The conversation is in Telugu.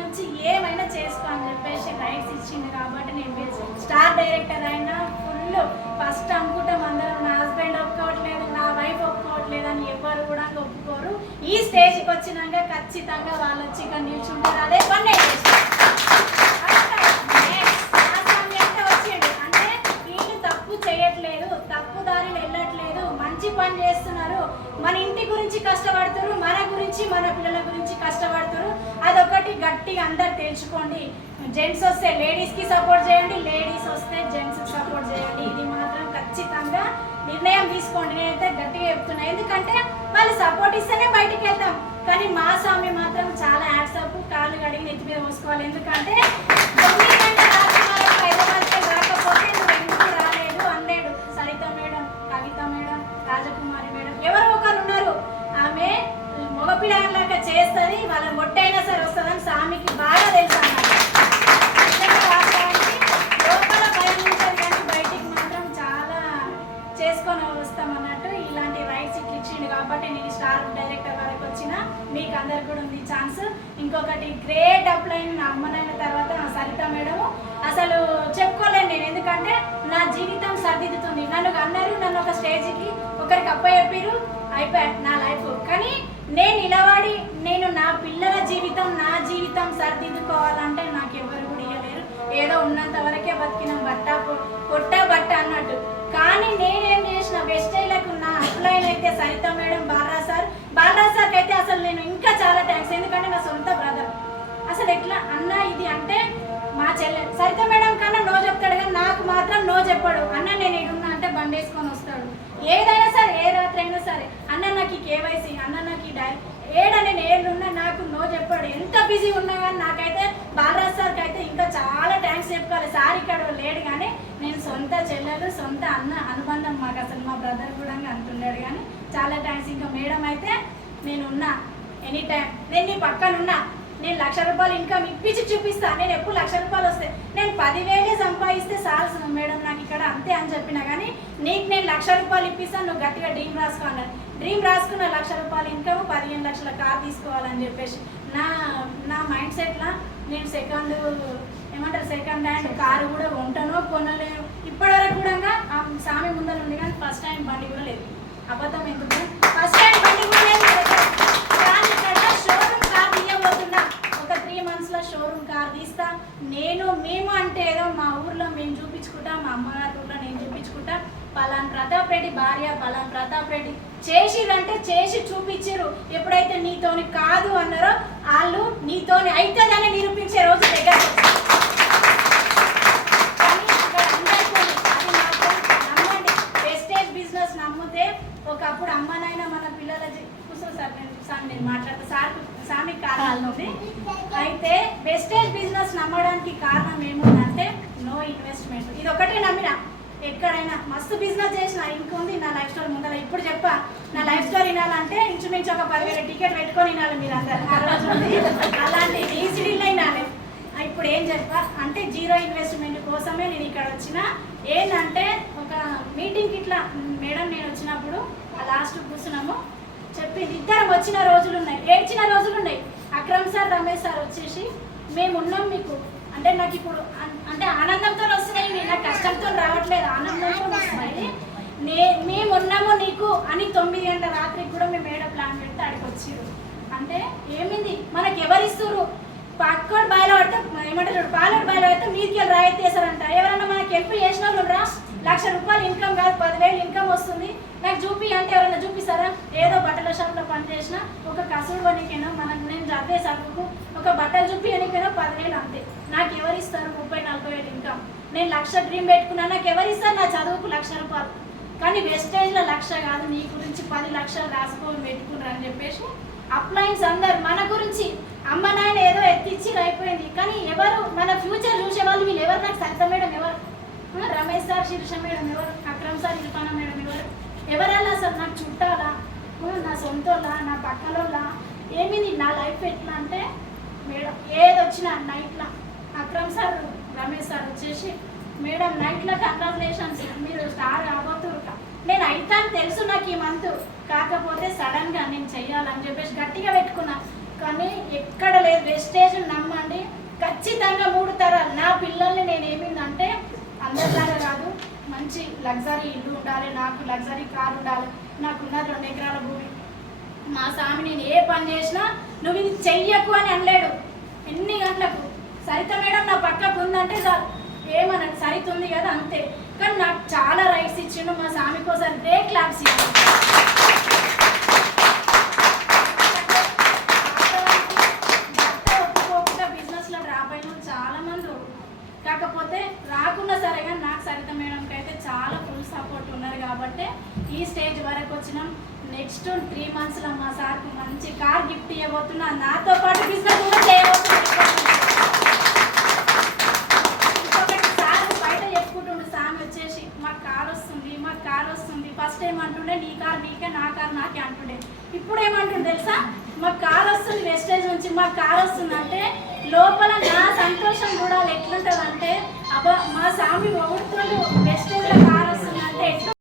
వచ్చి ఏమైనా చేసుకో అని చెప్పేసి రైట్స్ ఇచ్చింది కాబట్టి నేను స్టార్ డైరెక్టర్ అయినా ఫుల్ ఫస్ట్ అనుకుంటాం అందరం నా హస్బెండ్ ఒప్పుకోవట్లేదు నా వైఫ్ ఒప్పుకోవట్లేదు అని ఎవరు కూడా ఒప్పుకోరు. ఈ స్టేజ్కి వచ్చినాక ఖచ్చితంగా వాళ్ళు వచ్చి ఇక్కడ నిల్చుంటారు. అదే పని అంటే వీళ్ళు తప్పు చేయట్లేదు, తప్పు దారిలో వెళ్ళట్లేదు, మంచి పని చేస్తున్నారు, మన ఇంటి గురించి కష్టపడుతారు, మన గురించి మన పిల్లల గురించి కష్టపడుతారు. అదొకటి గట్టిగా అందరు తెలుసుకోండి. జెంట్స్ వస్తే లేడీస్కి సపోర్ట్ చేయండి, లేడీస్ వస్తే జెంట్స్కి సపోర్ట్ చేయండి. ఇది మాత్రం ఖచ్చితంగా నిర్ణయం తీసుకోండి. నేనైతే గట్టిగా చెప్తున్నా, ఎందుకంటే వాళ్ళు సపోర్ట్ ఇస్తేనే బయటికి వెళ్తాం. కానీ మా స్వామి మాత్రం చాలా యాక్సెప్ట్, కాళ్ళు కడిగి నెత్తి మీద పోసుకోవాలి. ఎందుకంటే హైదరాబాద్కి రాకపోతే నువ్వు ఎందుకు రాలేదు అన్నాడు. సరిత మేడం, కవిత మేడం, రాజకుమారి మేడం ఎవరో ఒకరు ఉన్నారు, ఆమె మగపిల్లలాగా చేస్తుంది, వాళ్ళని మొట్టైనా సరే వస్తుందని స్వామికి బాగా తెలుసు అన్నమాట. లోపల భయం ఉంటుంది కానీ బయటికి మాత్రం చాలా చేసుకొని వస్తామన్నట్టు. ఇలాంటి రైట్స్ ఇట్లా ఇచ్చిండు కాబట్టి నేను స్టార్ డైరెక్టర్ వరకు వచ్చిన. మీకు అందరికి కూడా ఉంది ఛాన్స్. ఇంకొకటి గ్రేట్ అప్లైన్ నా అమ్మనైన తర్వాత నా సరిత మేడం అసలు చెప్పుకోలేను నేను, ఎందుకంటే నా జీవితం సర్దిద్దుతుంది. నన్ను అన్నారు, నన్ను ఒక స్టేజ్కి ఒకరికి అప్పచెప్పారు, అయిపోయా నా లైఫ్. కానీ నేను నిలబడి నేను నా పిల్లల జీవితం నా జీవితం సర్దిద్దుకోవాలంటే నాకు ఎవరు కూడా ఇవ్వలేరు. ఏదో ఉన్నంత వరకే బతికినాం, పొట్ట బట్ట అన్నట్టు. కానీ నేనేం చేసిన వెస్టైలకు నా అప్లైన్ అయితే సరిత మేడం, బాలరాజ్ సార్కి అయితే అసలు నేను ఇంకా చాలా థ్యాంక్స్. ఎందుకంటే నా సొంత బ్రదర్. అసలు ఎట్లా అన్న ఇది అంటే మా చెల్లె సరిత మేడం కన్నా నో చెప్తాడు కానీ నాకు మాత్రం నో చెప్పాడు. అన్న నేను ఏడున్నా అంటే బండి వేసుకొని వస్తాడు. ఏదైనా సరే ఏ రాత్రి అయినా సరే అన్న నాకు ఈ కేవైసీ, అన్న నాకు ఈ ఏడా నేను ఏడున్నా నాకు నో చెప్పాడు. ఎంత బిజీ ఉన్నా కానీ నాకైతే బాలరాజ్ సార్కి అయితే ఇంకా చాలా థ్యాంక్స్ చెప్పుకోవాలి. సార్ ఇక్కడ లేడు కానీ నేను సొంత చెల్లెలు సొంత అన్న అనుబంధం మాకు. అసలు మా బ్రదర్ కూడా అంటున్నాడు కానీ చాలా థ్యాంక్స్. ఇంకా మేడం అయితే నేనున్నా ఎనీ టైం, నేను నీ పక్కనున్నా, నేను 1,00,000 రూపాయలు ఇన్కమ్ ఇప్పించి చూపిస్తాను. నేను ఎప్పుడు 1,00,000 రూపాయలు వస్తే నేను 10,000 సంపాదిస్తే సార్ మేడం నాకు ఇక్కడ అంతే అని చెప్పినా కానీ నీకు నేను 1,00,000 రూపాయలు ఇప్పిస్తాను, నువ్వు గట్టిగా డ్రీమ్ రాసుకో అన్నాను. డ్రీమ్ రాసుకున్న 1,00,000 రూపాయలు ఇన్కమ్ 15 లక్షల కార్ తీసుకోవాలని చెప్పేసి నా మైండ్ సెట్లా నేను సెకండ్ హ్యాండ్ కారు కూడా ఉంటానో కొనలేను. ఇప్పటివరకు కూడా సామి ముందర ఉంది కానీ ఫస్ట్ హ్యాండ్ బండి కూడా లేదు. అబద్ధం ఎందుకు, ఫస్ట్ హ్యాండ్ బండి కూడా లేదు. కానీ ఇక్కడ షోరూమ్ కార్ తీయబోతున్నా, ఒక 3 monthsలో షోరూమ్ కార్ తీస్తా. మేము అంటే ఏదో మా ఊర్లో మేము చూపించుకుంటా, మా అమ్మగారి ఊర్లో నేను చూపించుకుంటా. పలాన్ ప్రతాప్ రెడ్డి భార్య, పలాన్ ప్రతాప్ రెడ్డి చేసిరంటే చేసి చూపించారు. ఎప్పుడైతే నీతోని కాదు అన్నారో వాళ్ళు నీతోని అవుతుందని నిరూపించే రోజు దగ్గర. అది మాత్రం నమ్మండి. వెస్టేజ్ బిజినెస్ నమ్మితే ఒకప్పుడు అమ్మనైనా మన పిల్లల సార్ నేను మాట్లాడతా సామి కారణం ఉంది. అయితే వెస్టేజ్ బిజినెస్ నమ్మడానికి కారణం ఏముందంటే నో ఇన్వెస్ట్మెంట్. ఇది ఒకటే నమ్మిన. ఎక్కడైనా మస్తు బిజినెస్ చేసిన ఇంకొంది నా లైఫ్ స్టోరీ ముందర. ఇప్పుడు చెప్పా నా లైఫ్ స్టోరీ వినాలంటే ఇంచుమించు ఒక 10,000 టికెట్ పెట్టుకొని వినాలి మీరు అందరు. ఆ రోజు అలాంటి ఈజీడీలో వినాలి. ఇప్పుడు ఏం చెప్పా అంటే జీరో ఇన్వెస్ట్మెంట్ కోసమే నేను ఇక్కడ వచ్చిన. ఏంటంటే ఒక మీటింగ్కి ఇట్లా మేడం నేను వచ్చినప్పుడు లాస్ట్ కూర్చున్నాము, చెప్పింది ఇద్దరం వచ్చిన రోజులు ఉన్నాయి, ఏడ్చిన రోజులు ఉన్నాయి. అక్రమ్ సార్, రమేష్ సార్ వచ్చేసి మేమున్నాం మీకు అంటే నాకు ఇప్పుడు అంటే ఆనందంతో వస్తున్నాయి, నాకు కష్టంతో రావట్లేదు, ఆనందంతో వస్తున్నాయి. మేమున్నాము నీకు అని 9 గంటల రాత్రికి కూడా మేము ఏడో ప్లాన్ పెడితే అడిగి వచ్చారు. అంటే ఏమింది మనకి ఎవరిస్తారు, పక్కోడు బాయిలో పడితే ఏమంటారు పాలోడు బాయిలో పడితే మీదికి రాయితీ చేస్తారంట. ఎవరన్నా మనకి హెల్ప్ చేసిన వాళ్ళు రా, 1,00,000 రూపాయలు ఇన్కమ్ కాదు 10,000 ఇన్కమ్ వస్తుంది నాకు చూపి అంటే ఎవరైనా చూపిస్తారా? ఏదో బట్టల షాప్లో పని చేసిన ఒక కసుడు వనికైనా మనకు నేను చదివే చదువుకు ఒక బట్టలు చూపి ఎనికైనా 10,000 అంతే. నాకు ఎవరిస్తారు 30,000-40,000 ఇన్కమ్? నేను 1,00,000 డ్రీమ్ పెట్టుకున్నా, నాకు ఎవరిస్తారు నా చదువుకు 1,00,000 రూపాయలు? కానీ వెస్టేజ్లో 1,00,000 కాదు, నీ గురించి 10 లక్షలు రాసుకొని పెట్టుకున్నారు అని చెప్పేసి అప్లైన్స్ అందరు మన గురించి అమ్మ నాయన ఏదో ఎత్తిచ్చి అయిపోయింది. కానీ ఎవరు మన ఫ్యూచర్ చూసే వాళ్ళు వీళ్ళు ఎవరు? నాకు సరిత మేడం ఎవరు, రమేష్ సార్ శిరీష మేడం ఎవరు, అక్రమ్ సార్ ఇల్పాన మేడం ఎవరన్నా అసలు నాకు చుట్టాలా, నా సొంతోళ్ళ, నా పక్కలోళ్ళ ఏమిది నా లైఫ్ ఎట్లా అంటే మేడం ఏదొచ్చినా నైట్లో అక్రమ్ సార్ రమేష్ సార్ వచ్చేసి మేడం నైట్లో కంగ్రాచులేషన్స్ మీరు స్టార్ కాబోతురు. నేను అయితాను తెలుసు నాకు ఈ మంత్, కాకపోతే సడన్గా నేను చెయ్యాలని చెప్పేసి గట్టిగా పెట్టుకున్నా. కానీ ఎక్కడ లేదు వెస్టేజ్. నమ్మండి, ఖచ్చితంగా 3 తరాలు నా పిల్లల్ని నేను ఏమిందంటే అందరిలాగా కాదు, మంచి లగ్జరీ ఇల్లు ఉండాలి, నాకు లగ్జరీ కార్ ఉండాలి, నాకున్న 2 ఎకరాల భూమి. మా స్వామి నేను ఏ పని చేసినా నువ్వు ఇది చెయ్యకు అని అనలేడు. ఎన్ని గంటలకు సరిత మేడం నా పక్కకు ఉందంటే చాలు, ఏమన్నాడు సరిత ఉంది కదా అంతే. కానీ నాకు చాలా రైట్స్ ఇచ్చిండు మా స్వామి కోసం. గ్రేట్ క్లాప్స్ ఇచ్చిండు. ఒప్పుకోకుండా బిజినెస్లో డ్రాప్ అయిన చాలా మంది, కాకపోతే రాకున్నా సరే కానీ నాకు సరిత మేడంకి అయితే చాలా ఫుల్ సపోర్ట్ ఉన్నారు కాబట్టి ఈ స్టేజ్ వరకు వచ్చినాం. నెక్స్ట్ 3 monthsలో మా సార్కు మంచి కార్ గిఫ్ట్ ఇవ్వబోతున్నా, నాతో పాటు బిజినెస్ కూడా చేయబోతున్నా. ఇంకొకటి సార్ బయట చెప్పుకుంటుండే స్వామి వచ్చేసి మాకు కార్ వస్తుంది, మాకు కార్ వస్తుంది. ఫస్ట్ ఏమంటుండే నీ కార్ నీకే, నా కార్ నాకే అంటుండే. ఇప్పుడు ఏమంటుండే తెలుసా, మాకు కార్ వస్తుంది వెస్టేజ్ నుంచి, మాకు కార్ వస్తుంది అంటే లోపల నా సంతోషం కూడా ఎట్లుంటుంది అంటే అబ్బా మా స్వామి పొగుడుతుండు వెస్టేజ్లో